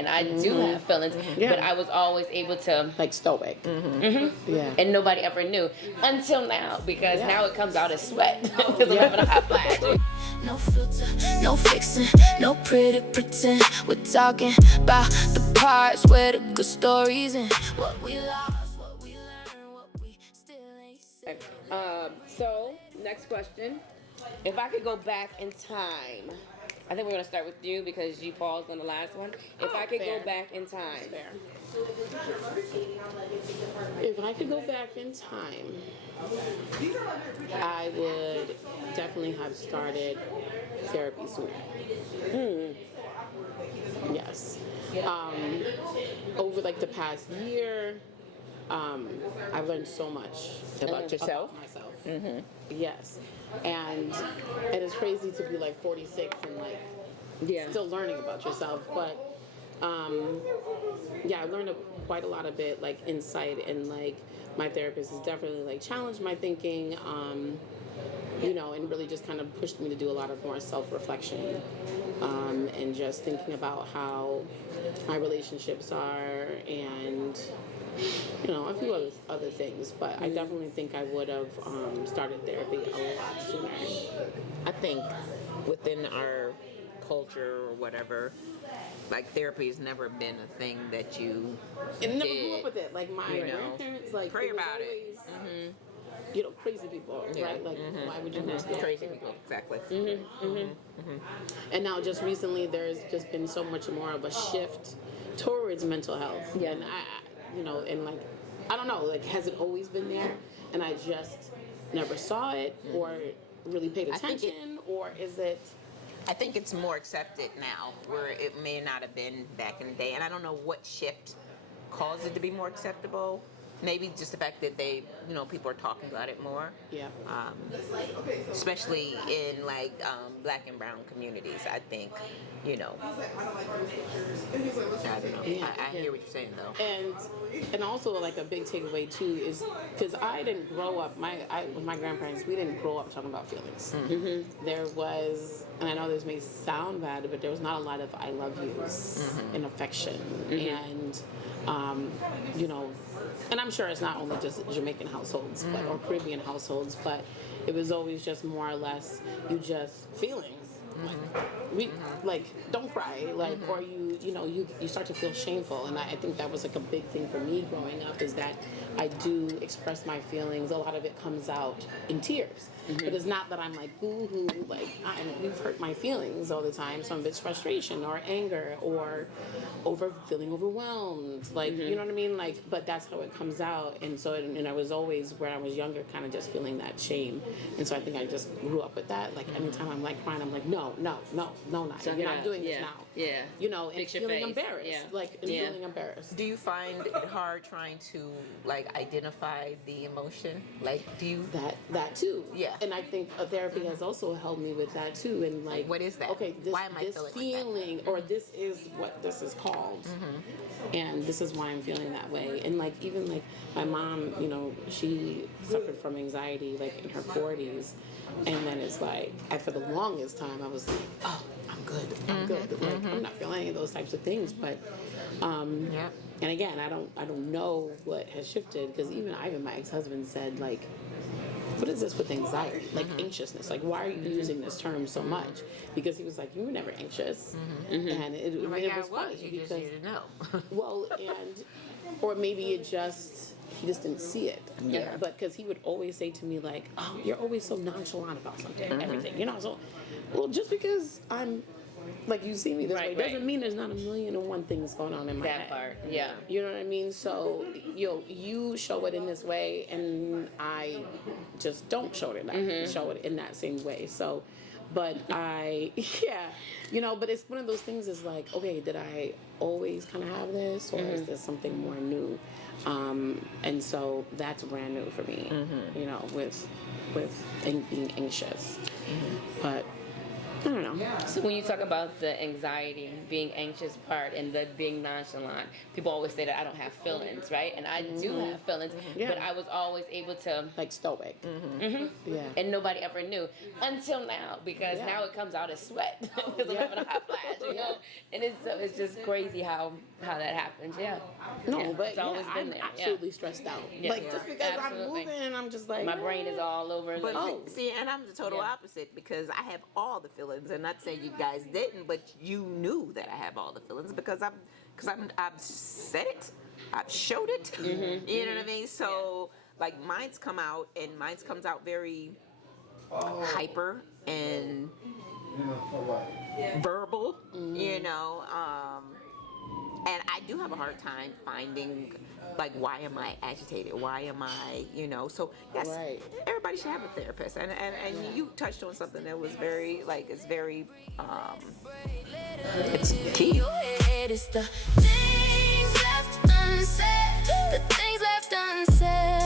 and I do have feelings, but I was always able to, like stoic. Yeah. and nobody ever knew until now, because now it comes out as sweat because I'm having a hot flash. No filter, no fixing, no pretty pretend. We're talking about the parts where the good stories and what we lost, what we learned, what we still ain't said. So, next question. If I could go back in time, I think we're going to start with you because you paused on the last one. If I could fair. go back in time. Fair. If I could go back in time, I would definitely have started therapy sooner. Yes. Over like the past year, I've learned so much About yourself? about myself. Yes. And it's crazy to be like 46 and like still learning about yourself, but I learned quite a lot of it, like insight, and like my therapist has definitely like challenged my thinking, and really just kind of pushed me to do a lot of more self-reflection, and just thinking about how my relationships are, and a few other things. But I definitely think I would have started therapy a lot sooner. I think within our culture or whatever, like therapy has never been a thing that you And never did. grew up with it. Like my grandparents, like Pray it was about it. always, crazy people, right? Like why would you want to Crazy people, exactly. And now just recently, there's just been so much more of a shift towards mental health. Yeah. And and like, I don't know, like, has it always been there? And I just never saw it or really paid attention, or is it? I think it's more accepted now, where it may not have been back in the day. And I don't know what shift caused it to be more acceptable. Maybe just the fact that people are talking about it more. Yeah. Especially in like black and brown communities, I think, I don't know. I hear what you're saying though. And also like a big takeaway too is because I didn't grow up with my grandparents, we didn't grow up talking about feelings. There was, and I know this may sound bad, but there was not a lot of I love yous and affection, and and I'm sure it's not only just Jamaican households or Caribbean households, but it was always just more or less feelings. Like don't cry, like, or you start to feel shameful, and I think that was like a big thing for me growing up, is that I do express my feelings. A lot of it comes out in tears, but it's not that I'm like boo-hoo, like you've hurt my feelings all the time. Some of it's frustration or anger or feeling overwhelmed, like you know what I mean, like, but that's how it comes out. And so and I was always, when I was younger, kind of just feeling that shame, and so I think I just grew up with that. Like anytime I'm like crying, I'm like no, not you're not doing this now. Yeah. And Fix your feeling face. embarrassed. Yeah. Feeling embarrassed. Do you find it hard trying to like identify the emotion? Like, do you? That too. Yeah. And I think therapy has also helped me with that too. And like, What is that? Okay, Why am I this feeling like that? feeling, or this is what this is called, and this is why I'm feeling that way. And like, even like my mom, she suffered from anxiety like in her 40s, and then it's like, for the longest time I was like, oh, I'm good. Like I'm not feeling any of those types of things, but and again, I don't know what has shifted, because even my ex-husband said, like, what is this with anxiety, like anxiousness, like why are you using this term so much? Because he was like, you were never anxious, and it was funny You because just need to know. well, or maybe he just didn't see it. Yeah. But because he would always say to me, like, oh, you're always so nonchalant about something, everything, so, well, just because I'm, like, you see me this way doesn't mean there's not a million and one things going on in my head. That part, yeah. You know what I mean? So, you show it in this way, and I just don't show it in that same way. So, but but it's one of those things, is like, okay, did I always kind of have this, or is this something more new? And so that's brand new for me, with being anxious. But I don't know. So when you talk about the anxiety, being anxious part, and the being nonchalant, people always say that I don't have feelings, right? And I do have feelings, Yeah. but I was always able to, Like stoic. Yeah. and nobody ever knew until now, because Yeah. now it comes out as sweat because I'm having a hot flash, you know. And it's just crazy how that happens. Yeah. No, Yeah, but it's always yeah, been I'm there. absolutely stressed out. Yeah. Like just because Absolutely. I'm moving, I'm just like My brain is all over. But like, see, and I'm the total Yeah. opposite because I have all the feelings, and not saying you guys didn't, but you knew that I have all the feelings because I've said it, I've showed it. You know what I mean? So like mine's come out, and mine's comes out very hyper and verbal. You know, and I do have a hard time finding, like, why am I agitated? Why am I, you know? So, yes, Right. everybody should have a therapist. And you touched on something that was very, like, it's very, it's key. Your head is the things left unsaid, the things left unsaid.